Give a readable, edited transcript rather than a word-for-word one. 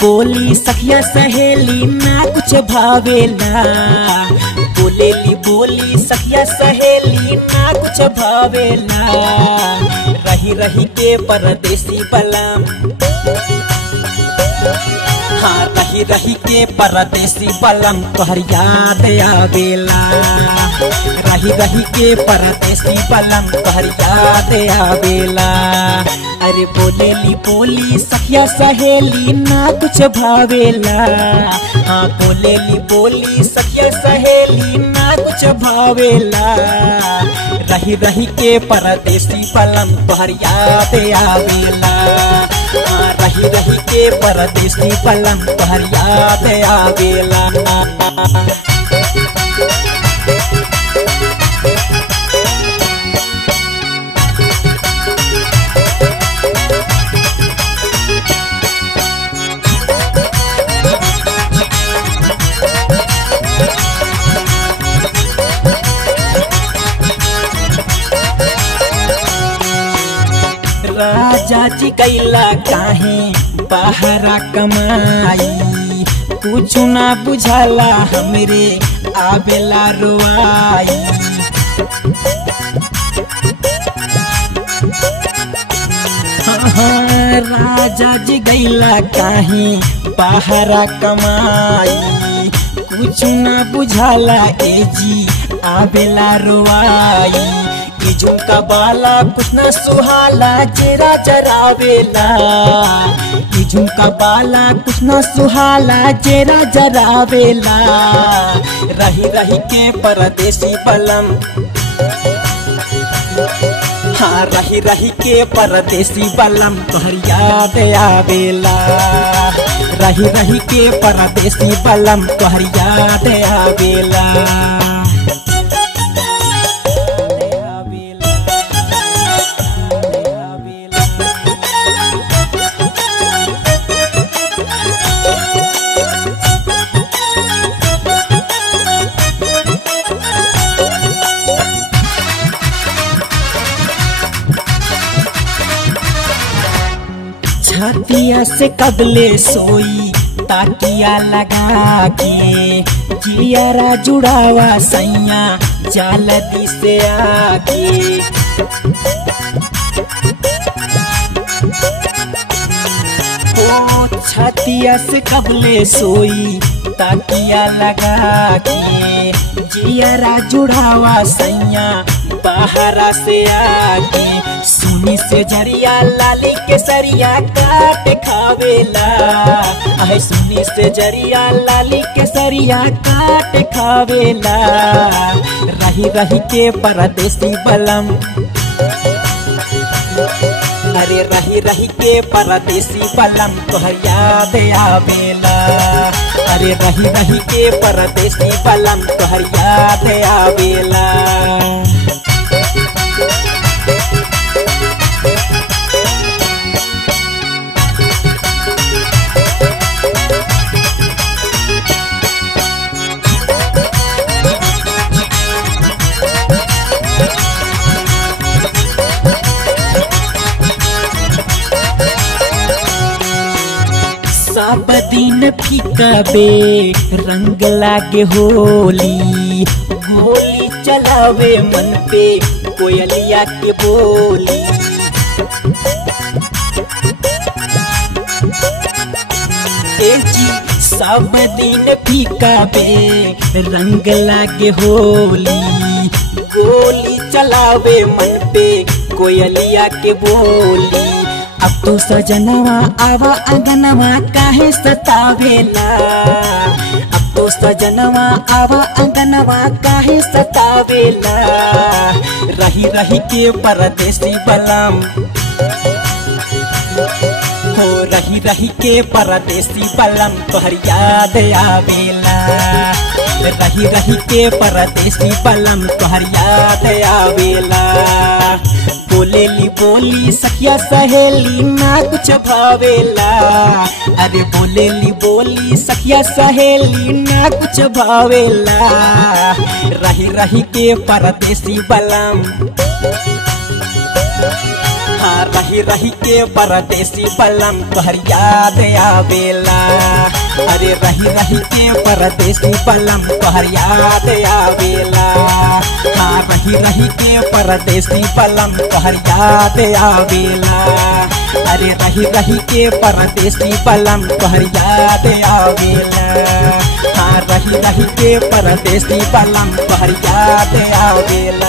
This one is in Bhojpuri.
बोली सखिया सहेली ना कुछ भावेला। बोलेली बोली सखिया सहेली ना कुछ भावेला। रही रही के परदेसी बलम, हाँ रही रही के परदेसी बलम तोहर याद आवेला। रही रही के परदेसी बलम तोहर याद आवेला। अरे बोलेली बोली सखिया सहेली ना कुछ भावेला। हाँ बोलेली बोली सखिया सहेली ना कुछ भावेला। रही रही के परदेसी बलम तोहर याद आवेला। रही रही के परदेसी बलम तोहर याद आवेला। राजा जी कैला काहे बाहरा कमाई। कुछ ना बुझाला हमरे आवेला रोआई। हाँ राजा जी गैला काहे बाहरा कमाई। कुछ ना बुझाला ए जी आवेला रोआई। झुमका बाला कुछ न सुहाला चेरा जरावेला। झुमका बाला कुछ न सुहाला चेरा जरावेला। रही रही के परदेसी बलम, हाँ रही रही के परदेसी बलम तोहर याद आवेला। रही रही के परदेसी बलम तोहर याद आवेला। छतिया से कबले सोई ताकिया लगा के। जियारा जुड़ावा सैया जल्दी से आगे। ओ छतिया से कबले सोई ताकिया लगा के। जियारा जुड़ावा सैया बाहरा से आगे। सुनी से जरिया लाली के सरिया काट खावेला। आए सुनी से जरिया लाली के सरिया काट खावेला। रही रही के परदेसी बलम, अरे रही रही के परदेसी बलम तोहर याद आवेला। अरे रही रही के परदेसी बलम तोहर याद आवेला। सब दिन फीका बे रंग लागे होली। गोली चलावे मन पे कोयलिया के बोली। ए जी सब दिन फीका बे रंग लागे होली। गोली चलावे मन पे कोयलिया के बोली। अब तो सजनवा आवा अंगनवा काहे सतावेला। अब तो सजनवा आवा अंगनवा काहे सतावेला। रही रही के परदेसी बलम, हो रही रही के परदेसी बलम तोहर याद आवेला। रही रही के परदेसी बलम तोहर याद आवेला। बोलेली बोली सखिया सहेली ना कुछ भावेला। अरे बोलेली बोली सखिया सहेली ना कुछ भावेला। रही रही के परदेसी बलम, हाँ रही रही के परदेसी बलम तोहर याद आवेला। अरे रही रही के परदेसी बलम तोहर याद आवेला। हाँ रही रही के परदेसी बलम तोहर याद आवेला। अरे रही रही के परदेसी बलम तोहर याद आवेला। हाँ रही रही के परदेसी बलम तोहर याद आवेला।